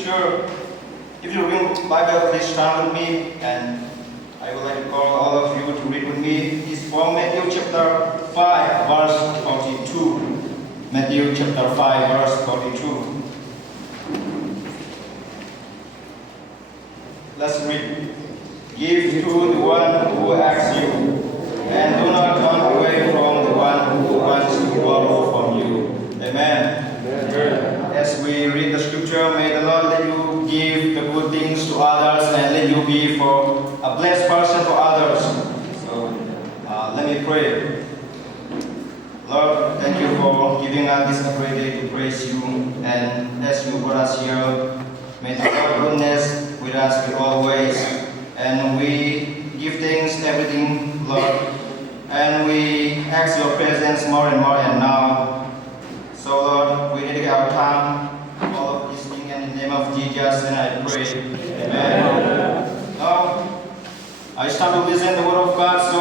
scripture. If you read Bible, please stand with me, and I would like to call all of you to read with me. It's from Matthew chapter 5, verse 42. Matthew chapter 5, verse 42. Let's read. Give to the one who asks you, and do not turn away from the one who wants to borrow from you. Amen. As we read the scripture, may the Lord let you give the good things to others and let you be for a blessed person for others. So let me pray. Lord, thank you for giving us this opportunity to praise you, and as you brought us here, may the Lord goodness with us be always, and we give thanks everything, Lord, and we ask your presence more and more and now. So Lord, we dedicate our time, all of these things in the name of Jesus, and I pray. Amen. Now, I start to listen to the word of God, so